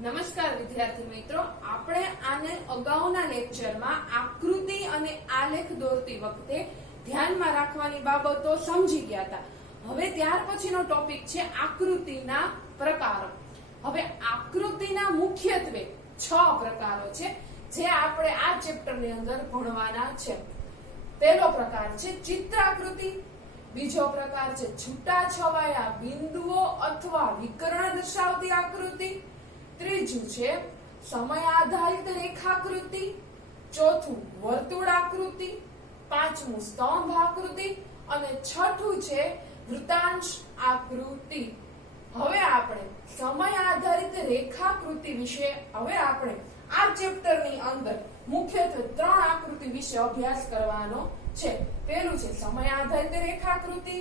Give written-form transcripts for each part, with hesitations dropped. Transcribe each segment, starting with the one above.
નમસ્કાર વિદ્યાર્થી મિત્રો, આપણે આને અગાઉના લેક્ચરમાં આકૃતિ અને આલેખ દોરતી વખતે ધ્યાનમાં રાખવાની બાબતો સમજી ગયા હતા. હવે ત્યાર પછીનો ટોપિક છે આકૃતિના પ્રકારો. હવે આકૃતિના મુખ્યત્વે 6 પ્રકારો છે જે આપણે આ ચેપ્ટરની અંદર ભણવાના છે. પહેલો પ્રકાર છે ચિત્રાકૃતિ, બીજો પ્રકાર છે છૂટાછવાયા બિંદુઓ અથવા વિકર્ણ દર્શાવતી આકૃતિ, ત્રીજું છે સમય આધારિત રેખાકૃતિ, ચોથું વર્તુળાકૃતિ, પાંચમું સ્તંભ આકૃતિ અને છઠ્ઠું છે વૃત્તાંશ આકૃતિ. હવે આપણે સમય આધારિત રેખાકૃતિ વિશે આપણે આ ચેપ્ટરની અંદર મુખ્યત્વે 3 આકૃતિ વિશે અભ્યાસ કરવાનો છે. પહેલું છે સમય આધારિત રેખાકૃતિ,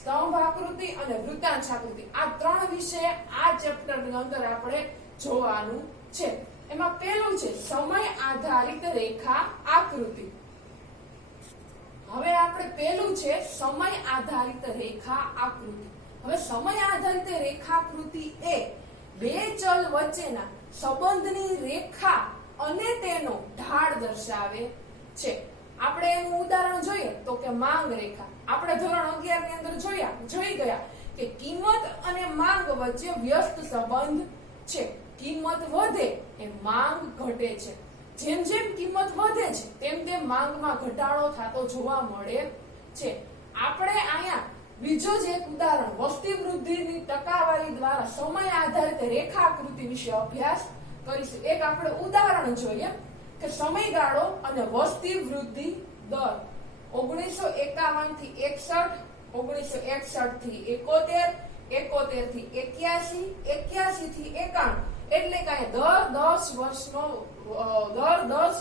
સ્તંભ આકૃતિ અને વૃત્તાંશ આકૃતિ. આ 3 વિશે આ ચેપ્ટરની અંદર આપણે જોવાનું છે. એમાં પહેલું છે સમય આધારિત રેખા આકૃતિ. હવે આપણે પહેલું છે સમય આધારિત રેખા આકૃતિ. હવે સમય આધારિત રેખાકૃતિ એ બે ચલ વચ્ચેના સંબંધની રેખા અને તેનો ઢાળ દર્શાવે છે. આપણે એનું ઉદાહરણ જોઈએ તો કે માંગ રેખા. આપણે ધોરણ 11 ની અંદર જોઈ ગયા કે કિંમત અને માંગ વચ્ચે વ્યસ્ત સંબંધ છે. કિંમત વધે એ માંગ ઘટે છે. જેમ જેમ કિંમત વધે છે તેમ તેમ માંગમાં ઘટાડો થતો જોવા મળે છે. આપણે અહીંયા બીજો જ એક ઉદાહરણ વસ્તી વૃદ્ધિની ટકાવારી દ્વારા સમય આધારિત રેખાકૃતિ વિશે અભ્યાસ કરીશું. એક આપણે ઉદાહરણ જોઈએ કે સમયગાળો અને વસ્તી વૃદ્ધિ દર 1951 થી 61, 1961 થી 71, 71 થી 81, 81 થી 91, એટલે કે દર 10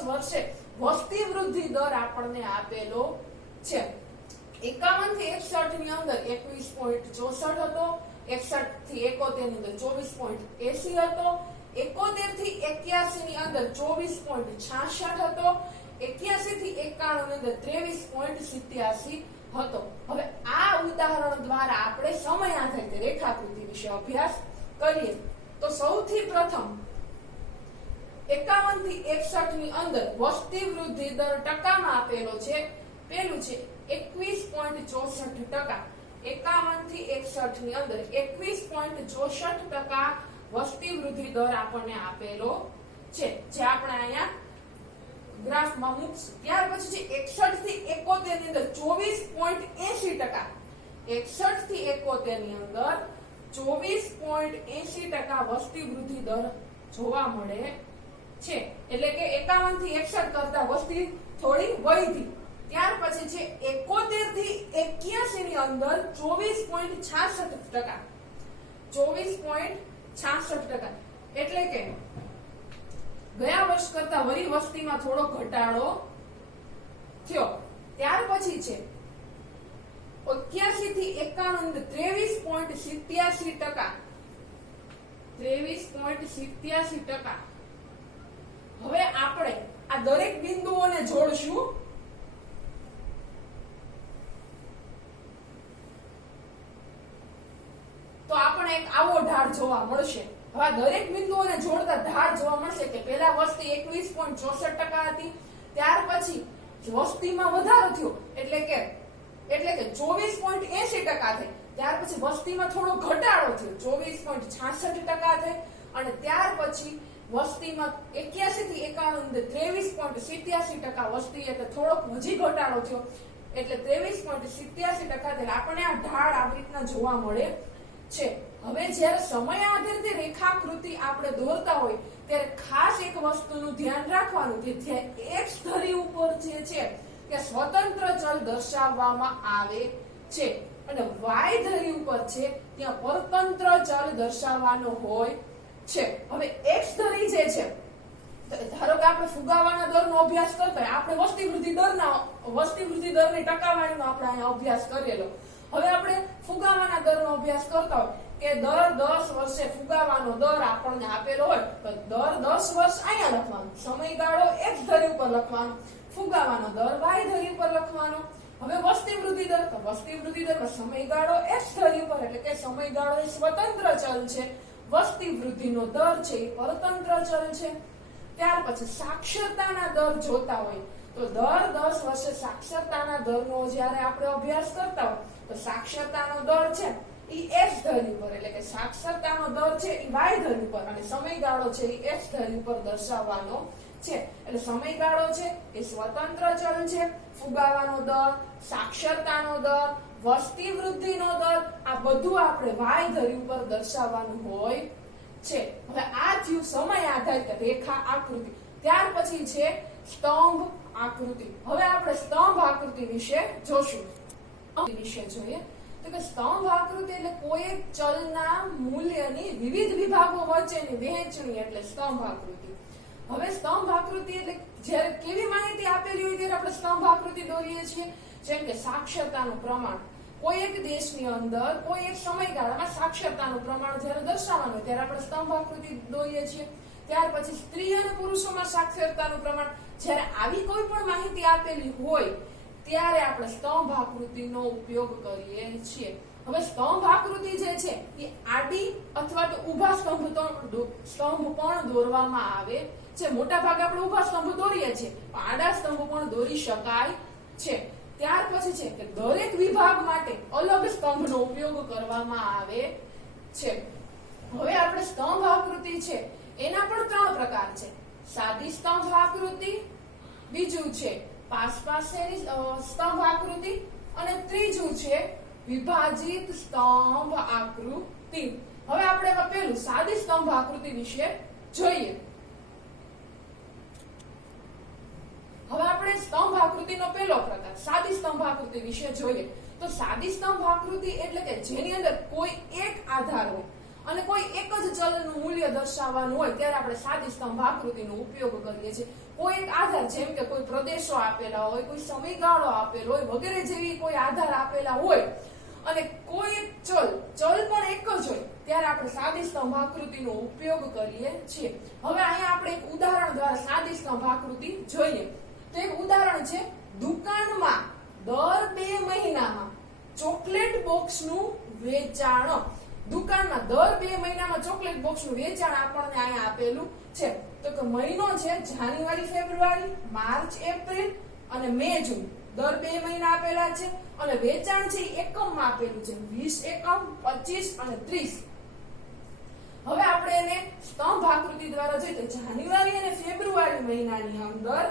વર્ષે વસ્તી વૃદ્ધિ દર આપણને આપેલો છે. 51 થી 61 ની અંદર 21.64 હતો, 61 થી 71 ની અંદર 24.80 હતો, 71 થી 81 ની અંદર 24.66 હતો, 81 થી 91 ની અંદર 23.87 હતો. હવે આ ઉદાહરણ દ્વારા આપણે સમય આધારિત રેખાકૃતિ વિશે અભ્યાસ કરીએ. તો સૌથી પ્રથમ 51 થી 61 ની અંદર વસ્તી વૃદ્ધિ દર ટકામાં આપેલો છે. પેલું છે 21.64%. 51 થી 61 ની અંદર 21.64% વસ્તી વૃદ્ધિ દર આપણને આપેલો છે, જે આપણે અહીંયા ગ્રાફમાં મૂકશું. ત્યાર પછી છે 61 થી 71 ની અંદર 24.80%. 61 થી 71 ની અંદર 24.80% વસ્તી વૃદ્ધિ દર જોવા મળે છે. એટલે કે 51 થી 61 કરતા વસ્તી થોડી વધી. ત્યાર પછી છે 71 થી 81 ની અંદર 24.66%. 24.66%. એટલે કે ગયા વર્ષ કરતા વરી વસ્તીમાં થોડો ઘટાડો થયો. ત્યાર પછી છે 81 થી 91 23.87%. 23.87%. હવે આપણે આ દરેક બિંદુઓને જોડશું. તો આપણે એક આવો ઢાળ જોવા મળશે. હવે દરેક બિંદુઓને જોડતા ઢાળ જોવા મળશે કે પહેલા વસ્તી 21.64% હતી, ત્યાર પછી વસ્તીમાં વધારો થયો એટલે કે 24.80% થઈ. ત્યાર પછી વસ્તીમાં થોડો ઘટાડો થયો 24.66% થઈ અને ત્યાર પછી વસ્તીમાં 81 થી 91 23.87% વસ્તી એટલે થોડોક હજી ઘટાડો થયો એટલે 23.87%. એટલે આપણને આ ઢાળ આવી રીતના જોવા મળે છે. હવે જ્યારે સમય આધારિત રેખાકૃતિ આપણે દોરતા હોય ત્યારે ખાસ એક વસ્તુનું ધ્યાન રાખવાનું કે એક્સ ધરી ઉપર જે છે કે સ્વતંત્ર ચલ દર્શાવવામાં આવે છે અને વાય ધરી ઉપર છે ત્યાં પરતંત્ર ચલ દર્શાવવાનો હોય છે. હવે એક્સ ધરી જે છે, ધારો કે આપણે ફુગાવાના દરનો અભ્યાસ કરતા હોય, આપણે વસ્તી વૃદ્ધિ દરની ટકાવારીનો આપણે અહીંયા અભ્યાસ કરેલો. હવે આપણે ફુગાવાના દરનો અભ્યાસ કરતા હોય કે દર 10 વર્ષે ફુગાવાનો દર આપણને આપેલો હોય તો દર 10 વર્ષ અહીંયા લખવાનું, સમયગાળો એક્સ ધરી ઉપર લખવાનો, ફુગાવાનો દર વાય ધરી ઉપર લખવાનો. હવે વસ્તી વૃદ્ધિ દર, તો વસ્તી વૃદ્ધિ દર સમયગાળો એક્સ ધરી ઉપર એટલે કે સમયગાળો એ સ્વતંત્ર ચલ છે, વસ્તી વૃદ્ધિનો દર છે એ પરતંત્ર ચલ છે. ત્યાર પછી સાક્ષરતાના દર જોતા હોય તો દર 10 વર્ષે સાક્ષરતાના દરનો જ્યારે આપણે અભ્યાસ કરતા હોય તો સાક્ષરતાનો દર છે એ એક્સ ધરી ઉપર, એટલે કે સાક્ષરતાનો દર છે એ વાય ધરી ઉપર અને સમયગાળો છે એ એક્સ ધરી ઉપર દર્શાવવાનો છે. એટલે સમયગાળો છે એ સ્વતંત્ર ચલ છે. ફુગાવાનો દર, સાક્ષરતાનો દર, વસ્તી વૃદ્ધિનો દર, આ બધું આપણે વાય ધરી ઉપર દર્શાવવાનું હોય છે. હવે આ થયું સમય આધારિત રેખા આકૃતિ. ત્યાર પછી છે સ્તંભ આકૃતિ. હવે આપણે સ્તંભ આકૃતિ વિશે જોશું. વિશે જોઈએ તો કે સ્તંભ આકૃતિ એટલે કોઈ એક ચલના મૂલ્યની વિવિધ વિભાગો વચ્ચેની વહેંચણી એટલે સ્તંભ આકૃતિ. હવે સ્તંભ આકૃતિ એટલે જ્યારે કેવી માહિતી આપેલી હોય ત્યારે આપણે સ્તંભ આકૃતિ દોરીએ છીએ. જેમ કે સાક્ષરતાનું પ્રમાણ, કોઈ એક દેશની અંદર કોઈ એક સમયગાળામાં સાક્ષરતાનું પ્રમાણ જ્યારે દર્શાવવાનું હોય ત્યારે આપણે સ્તંભ આકૃતિ દોરીએ છીએ. ત્યાર પછી સ્ત્રી અને પુરુષોમાં સાક્ષરતાનું પ્રમાણ, જ્યારે આવી કોઈ પણ માહિતી આપેલી હોય ત્યારે આપણે સ્તંભ આકૃતિનો ઉપયોગ કરીએ છીએ. હવે સ્તંભ આકૃતિ જે છે એ આડી અથવા તો ઊભા સ્તંભ પણ દોરવામાં આવે છે. મોટા ભાગે આપણે ઊભા સ્તંભ દોરીએ છીએ, આડા સ્તંભ પણ દોરી શકાય છે. ત્યાર પછી છે કે દરેક વિભાગ માટે અલગ સ્તંભનો ઉપયોગ કરવામાં આવે છે. હવે આપણે સ્તંભ આકૃતિ છે એના પણ 3 પ્રકાર છે. સાદી સ્તંભ આકૃતિ, બીજું છે પાસેની સ્તંભ આકૃતિ અને ત્રીજું છે વિભાજિત સ્તંભ આકૃતિ. હવે આપણે એમાં પહેલું સાદી સ્તંભ આકૃતિ વિશે જોઈએ. હવે આપણે સ્તંભ આકૃતિનો પહેલો પ્રકાર સાદી સ્તંભ આકૃતિ વિશે જોઈએ. તો સાદી સ્તંભ આકૃતિ એટલે કે જેની અંદર કોઈ એક આધાર હોય અને કોઈ એક જ ચલનું મૂલ્ય દર્શાવવાનું હોય ત્યારે આપણે સાદી સ્તંભ આકૃતિનો ઉપયોગ કરીએ છીએ. કોઈ એક આધાર, જેમ કે કોઈ પ્રદેશો આપેલા હોય, કોઈ સમયગાળો આપેલો હોય વગેરે જેવી કોઈ આધાર આપેલા હોય અને કોઈ એક ચલ પણ એક જ હોય ત્યારે આપણે સાદી સ્તંભ આકૃતિનો ઉપયોગ કરીએ છીએ. હવે અહીંયા આપણે એક ઉદાહરણ દ્વારા સાદી સ્તંભ આકૃતિ જોઈએ. તો એક ઉદાહરણ છે, દુકાનમાં દર 2 મહિનામાં ચોકલેટ બોક્સનું વેચાણ. દુકાનમાં દર 2 મહિનામાં ચોકલેટ બોક્સનું વેચાણ આપણને અહીંયા આપેલું છે. તો કે મહિનો છે જાન્યુઆરી, ફેબ્રુઆરી, માર્ચ, એપ્રિલ અને મે, જૂન. દર 2 મહિના આપેલા છે અને વેચાણ છે એકમમાં આપેલું છે, 20 એકમ, 25 અને 30. હવે આપણે એને સ્તંભ આકૃતિ દ્વારા જોઈએ તો જાન્યુઆરી અને ફેબ્રુઆરી મહિનાની અંદર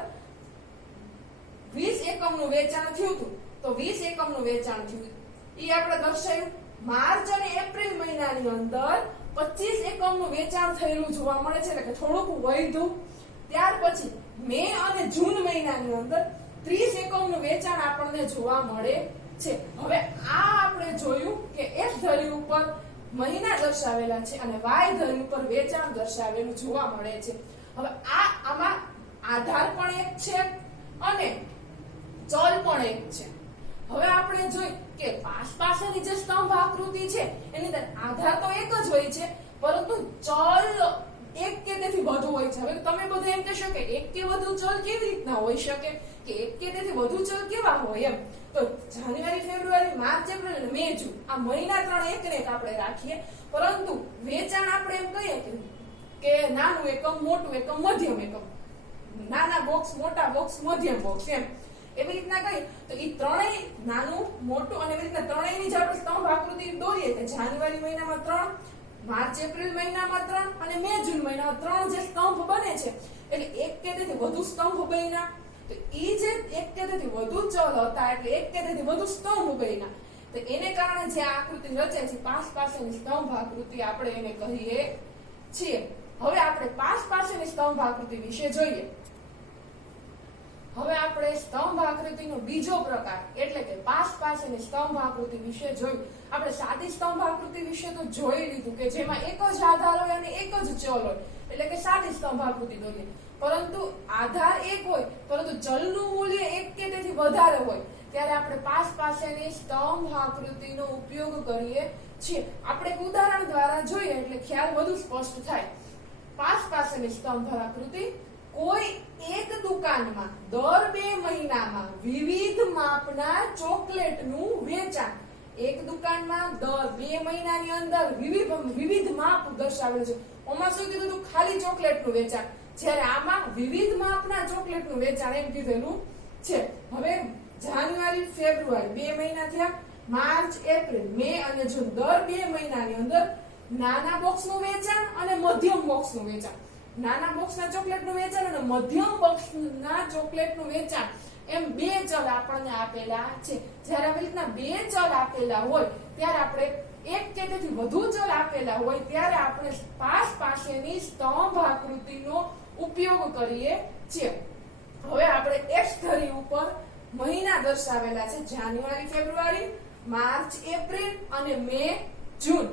20 એકમનું વેચાણ થયું હતું, તો 20 એકમનું વેચાણ થયું એ આપણે દર્શાવ્યું. માર્ચ અને એપ્રિલ મહિનાની અંદર 25 એકમનું વેચાણ થયેલું જોવા મળે છે, એટલે કે થોડુંક વધ્યું. ત્યાર પછી મે અને જૂન મહિનાની અંદર 30 એકમનું વેચાણ આપણને જોવા મળે છે. હવે આ આપણે જોયું કે એક્સ ધરી ઉપર મહિના દર્શાવેલા છે અને વાય ધરી ઉપર વેચાણ દર્શાવેલું જોવા મળે છે. હવે આમાં આધાર પણ એક છે અને ચલ પણ એક છે. હવે આપણે જોઈ કે પાસેની જે સ્તંભ આકૃતિ છે એની અંદર આધાર તો એક જ હોય છે પરંતુ ચલ એક કે તેથી વધુ હોય છે. હવે તમે બધા એમ કહેશો કે એક કે વધુ ચલ કેવી રીતના હોઈ શકે, કે એક કે તેથી વધુ ચલ કેવા હોય એમ. તો જાન્યુઆરી, ફેબ્રુઆરી, માર્ચ, એપ્રિલ અને મે, જૂન આ મહિના 3 એકને એક આપણે રાખીએ, પરંતુ વેચાણ આપણે એમ કહીએ કે નાનું એકમ, મોટું એકમ, મધ્યમ એકમ, નાના બોક્સ, મોટા બોક્સ, મધ્યમ બોક્સ એમ એવી રીતના કહીએ તો એ ત્રણેય નાનું, મોટું અને એવી રીતના ત્રણેયની જે આપણે સ્તંભ આકૃતિ દોરીએ કે જાન્યુઆરી મહિનામાં 3, માર્ચ એપ્રિલ મહિનામાં 3 અને મે જૂન મહિનામાં 3 જે સ્તંભ બને છે એટલે એક કે તેથી વધુ સ્તંભ બન્યા. તો એ જે એક કે તેથી વધુ ચલ હતા એટલે એક કે તેથી વધુ સ્તંભ બન્યા. તો એને કારણે જે આકૃતિ રચાય છે પાસેની સ્તંભ આકૃતિ આપણે એને કહીએ છીએ. હવે આપણે પાસેની સ્તંભ આકૃતિ વિશે જોઈએ. હવે આપણે સ્તંભ આકૃતિનો બીજો પ્રકાર એટલે કે પાસેની સ્તંભ આકૃતિ વિશે જોયું. આપણે સાદી સ્તંભ આકૃતિ વિશે તો જોઈ લીધું કે જેમાં એક જ આધાર હોય અને એક જ ચલ હોય એટલે કે સાદી સ્તંભ આકૃતિ દોરીએ. પરંતુ આધાર એક હોય પરંતુ ચલનું મૂલ્ય એક કે તેથી વધારે હોય ત્યારે આપણે પાસેની સ્તંભ આકૃતિનો ઉપયોગ કરીએ છીએ. આપણે એક ઉદાહરણ દ્વારા જોઈએ એટલે ખ્યાલ વધુ સ્પષ્ટ થાય. પાસેની સ્તંભ આકૃતિ, કોઈ એક દુકાનમાં દર 2 મહિનામાં વિવિધ માપના ચોકલેટનું વેચાણ એક દુકાનમાં દર 2 મહિનાની અંદર વિવિધ માપ દર્શાવેલું છે. ઓમાં શું કીધું હતું? ખાલી ચોકલેટનું વેચાણ. જ્યારે આમાં વિવિધ માપના ચોકલેટનું વેચાણ એમ કીધેલું છે. હવે જાન્યુઆરી ફેબ્રુઆરી 2 મહિના થયા. માર્ચ એપ્રિલ મે અને જૂન દર 2 મહિનાની અંદર નાના બોક્સનું વેચાણ અને મધ્યમ બોક્સનું વેચાણ. નાના બોક્સના ચોકલેટનું વેચાણ અને મધ્યમ બોક્સના ચોકલેટનું વેચાણ એમ 2 ચલ આપણને આપેલા છે. જ્યારે આવી રીતના 2 ચલ આપેલા હોય ત્યારે આપણે એક કે તેથી વધુ ચલ આપેલા હોય ત્યારે આપણે પાસેની સ્તંભ આકૃતિનો ઉપયોગ કરીએ છીએ. હવે આપણે એક્સ ધરી ઉપર મહિના દર્શાવેલા છે. જાન્યુઆરી ફેબ્રુઆરી, માર્ચ એપ્રિલ અને મે જૂન.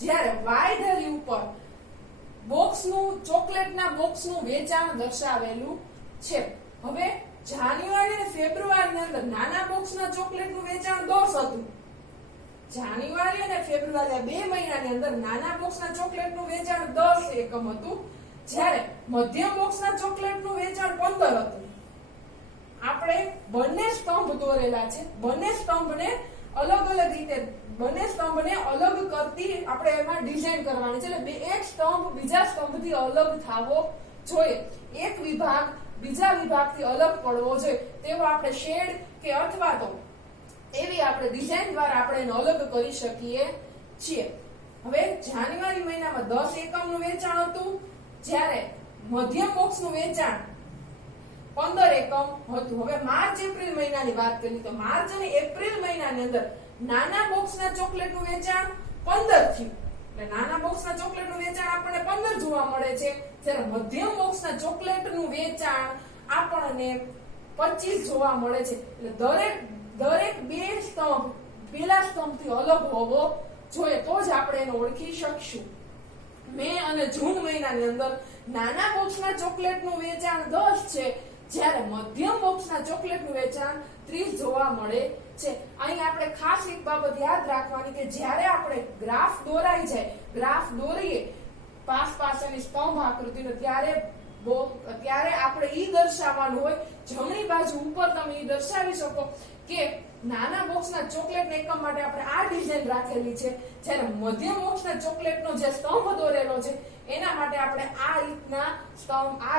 જ્યારે વાય ધરી ઉપર ચોકલેટના બોક્સનું વેચાણ દર્શાવેલું છે. હવે જાન્યુઆરી અને ફેબ્રુઆરીની અંદર નાના બોક્સના ચોકલેટનું વેચાણ 10 હતું. જાન્યુઆરી અને ફેબ્રુઆરી 2 મહિનાની અંદર નાના બોક્સના ચોકલેટનું વેચાણ 10 એકમ હતું. જ્યારે મધ્યમ બોક્સના ચોકલેટનું વેચાણ 15 હતું. આપણે બંને સ્તંભ દોરેલા છે. બંને સ્તંભને અલગ રીતે અલગ કરતી આપણે એમાં ડિઝાઇન કરવાની છે. એટલે એક સ્તંભ બીજા સ્તંભથી અલગ થવો જોઈએ. એક વિભાગ બીજા વિભાગથી અલગ પડવો જોઈએ તેવો આપણે શેડ કે અથવા તો એવી આપણે ડિઝાઇન દ્વારા આપણે એને અલગ કરી શકીએ છીએ. હવે જાન્યુઆરી મહિનામાં 10 એકમનું વેચાણ હતું. જ્યારે મધ્યમ બોક્સનું વેચાણ 15 એકમ હતું. હવે માર્ચ એપ્રિલ મહિનાની વાત કરીએ તો માર્ચ અને એપ્રિલ મહિનાની અંદર નાના બોક્સના ચોકલેટનું વેચાણ 15 થયું. એટલે નાના બોક્સના ચોકલેટનું વેચાણ આપણને 15 જોવા મળે છે. જ્યારે મધ્યમ બોક્સના ચોકલેટનું વેચાણ આપણને 25 જોવા મળે છે. એટલે દરેક 2 સ્તંભ પેલા સ્તંભથી અલગ હોવો જોઈએ તો જ આપણે એને ઓળખી શકશું. મે અને જૂન મહિનાની અંદર નાના બોક્સના ચોકલેટનું વેચાણ 10 છે. જ્યારે મધ્યમ બોક્સના ચોકલેટનું વેચાણ 30 જોવા મળે છે. અહીં આપણે ખાસ એક બાબત યાદ રાખવાની કે જ્યારે આપણે ગ્રાફ દોરાઈ જાય, ગ્રાફ દોરીએ પાસેની સ્તંભ આકૃતિનો ત્યારે આપણે ઈ દર્શાવવાનું હોય. જમણી બાજુ ઉપર તમે ઈ દર્શાવી શકો કે નાના બોક્સના ચોકલેટ એકમ માટે આપણે આ ડિઝાઇન રાખેલી છે. જ્યારે મધ્યમ બોક્સના ચોકલેટનો જે સ્તંભ દોરેલો છે એના માટે આપણે આ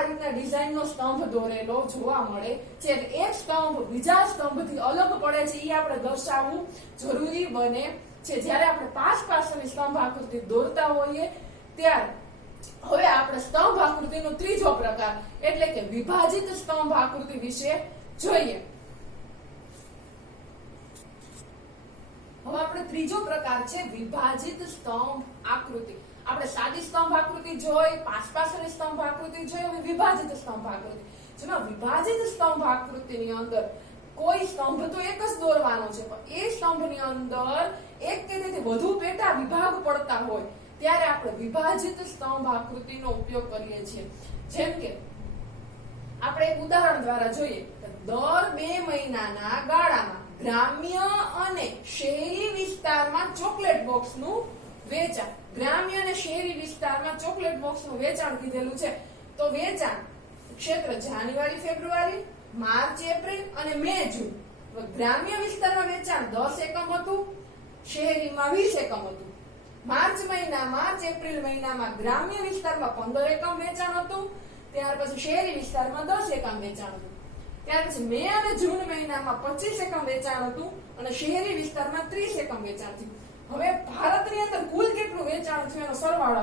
રીતના ડિઝાઇનનો સ્તંભ દોરેલો જોવા મળે છે. એક સ્તંભ બીજા સ્તંભથી અલગ પડે છે એ આપણે દર્શાવવું જરૂરી બને છે જ્યારે આપણે પાસેની સ્તંભ આકૃતિ દોરતા હોઈએ ત્યારે. હવે આપણે સ્તંભ આકૃતિનો ત્રીજો પ્રકાર એટલે કે વિભાજિત સ્તંભ આકૃતિ વિશે જોઈએ. હવે આપણે ત્રીજો પ્રકાર છે વિભાજિત સ્તંભ આકૃતિ. આપણે સાદી સ્તંભ આકૃતિ જોઈ, પાસેની સ્તંભ આકૃતિ જોઈ, હવે વિભાજિત સ્તંભ આકૃતિ. જેમાં વિભાજિત સ્તંભ આકૃતિની અંદર કોઈ સ્તંભ તો એક જ દોરવાનો છે પણ એ સ્તંભની અંદર એક કે તેથી વધુ પેટા વિભાગ પડતા હોય ત્યારે આપણે વિભાજિત સ્તંભ આકૃતિનો ઉપયોગ કરીએ છીએ. જેમ કે આપણે એક ઉદાહરણ દ્વારા જોઈએ તો દર 2 મહિનાના ગાળામાં ગ્રામ્ય અને શહેરી વિસ્તારમાં ચોકલેટ બોક્સનું વેચાણ. ગ્રામ્ય અને શહેરી વિસ્તારમાં ચોકલેટ બોક્સનું વેચાણ કીધેલું છે. તો વેચાણ ક્ષેત્ર જાન્યુઆરી ફેબ્રુઆરી, માર્ચ એપ્રિલ અને મે જૂન. ગ્રામ્ય વિસ્તારમાં વેચાણ 10 એકમ હતું, શહેરીમાં 20 એકમ હતું. માર્ચ એપ્રિલ મહિનામાં ગ્રામ્ય વિસ્તારમાં 15 એકમ વેચાણ હતું. ત્યાર પછી શહેરી વિસ્તારમાં 10 એકમ વેચાણ હતું. ત્યાર પછી મે અને જૂન મહિનામાં 25 એકમ વેચાણ હતું અને શહેરી વિસ્તારમાં 30 એકમ વેચાણ થયું. હવે ભારતની અંદર કુલ કેટલું વેચાણ થયું એનો સરવાળો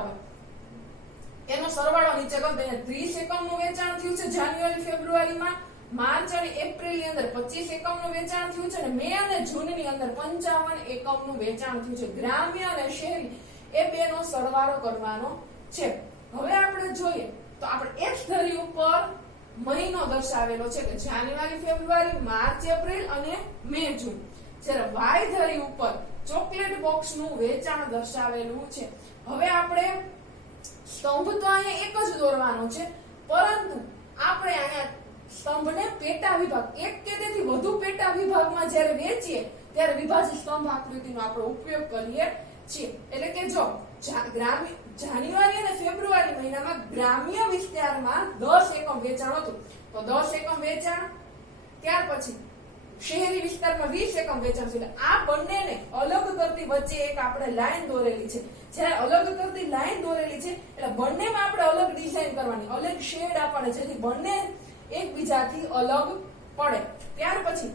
નીચે કરો. 30 એકમનું વેચાણ થયું છે જાન્યુઆરી ફેબ્રુઆરીમાં. માર્ચ અને એપ્રિલ ની અંદર 25 એકમનું વેચાણ થયું છે અને મે અને જૂન ની અંદર 55 એકમનું વેચાણ થયું છે. ગ્રામ્ય અને શહેરી એ બેનો સરવાળો કરવાનો છે. હવે આપણે જોઈએ તો આપણે એક્સ ધરી ઉપર મહિનો દર્શાવેલો છે કે જાન્યુઆરી ફેબ્રુઆરી, માર્ચ એપ્રિલ અને મે જૂન. જ્યારે વાય ધરી ઉપર ચોકલેટ બોક્સનું વેચાણ દર્શાવેલું છે. હવે આપણે સ્તંભ તો અહીંયા એક જ દોરવાનો છે પરંતુ આપણે અહીંયા સ્તંભને પેટા વિભાગ એક કે તેથી વધુ પેટા વિભાગમાં જ્યારે વેચીએ ત્યારે વિભાજિત સ્તંભ આકૃતિનો આપણે ઉપયોગ કરીએ છીએ. એટલે કે જો જાન્યુઆરી અને ફેબ્રુઆરી મહિનામાં ગ્રામ્ય વિસ્તારમાં 10 એકમ વેચાણ હતું તો 10 એકમ વેચાણ. ત્યાર પછી શહેરી વિસ્તારમાં 20 એકમ વેચાણ છે. એટલે આ બંનેને અલગ કરતી વચ્ચે એક આપણે લાઈન દોરેલી છે. જ્યારે અલગ કરતી લાઈન દોરેલી છે એટલે બંનેમાં આપણે અલગ ડિઝાઇન કરવાની, અલગ શેડ આપવાના, જેથી બંને એકબીજાથી અલગ પડે. ત્યાર પછી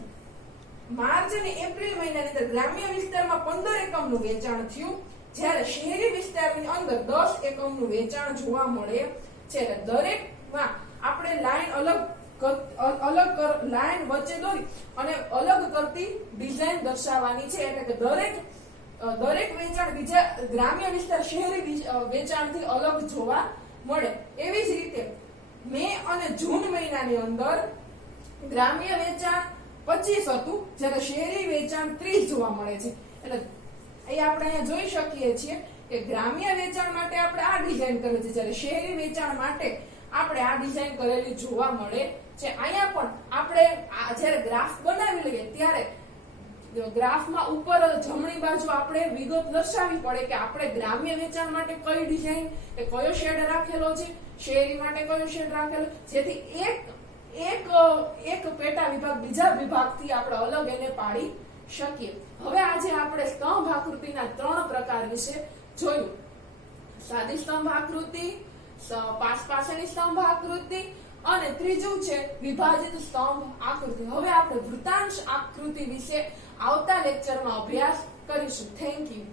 માર્ચ અને એપ્રિલ મહિનાની અંદર ગ્રામ્ય વિસ્તારમાં 15 એકમનું વેચાણ થયું, જ્યારે શહેરી વિસ્તારની અંદર 10 એકમનું વેચાણ જોવા મળે છે. દરેકમાં આપણે લાઈન અલગ લાઈન વચ્ચે દોરી અને અલગ કરતી ડિઝાઇન દર્શાવવાની છે. એટલે કે દરેક વેચાણ બીજા ગ્રામ્ય વિસ્તાર શહેરી વેચાણથી અલગ જોવા મળે. એવી જ રીતે મે અને જૂન મહિનાની અંદર ગ્રામ્ય વેચાણ 25 હતું, જ્યારે શહેરી વેચાણ 30 જોવા મળે છે. એટલે એ આપણે અહીંયા જોઈ શકીએ છીએ કે ગ્રામ્ય વેચાણ માટે આપણે આ ડિઝાઇન કરેલી છે, જ્યારે શહેરી વેચાણ માટે આપણે આ ડિઝાઇન કરેલી જોવા મળે છે. અહીંયા પણ આપણે જ્યારે ગ્રાફ બનાવી લઈએ ત્યારે ગ્રાફમાં ઉપર જમણી બાજુ આપણે વિગત દર્શાવવી પડે કે આપણે ગ્રામ્ય વેચાણ માટે કઈ ડિઝાઇન કે કયો શેડ રાખેલો છે, શહેરી માટે કયો શેડ રાખેલો, જેથી એક પેટા વિભાગ બીજા વિભાગથી આપણે અલગ એને પાડી શકીએ. હવે આજે આપણે સ્તંભ આકૃતિના 3 પ્રકાર વિશે જોયું. સાદી સ્તંભ આકૃતિ, પાસેની સ્તંભ આકૃતિ અને ત્રીજું છે વિભાજિત સ્તંભ આકૃતિ. હવે આપણે વૃત્તાંશ આકૃતિ વિશે આવતા લેક્ચરમાં અભ્યાસ કરીશું. Thank you.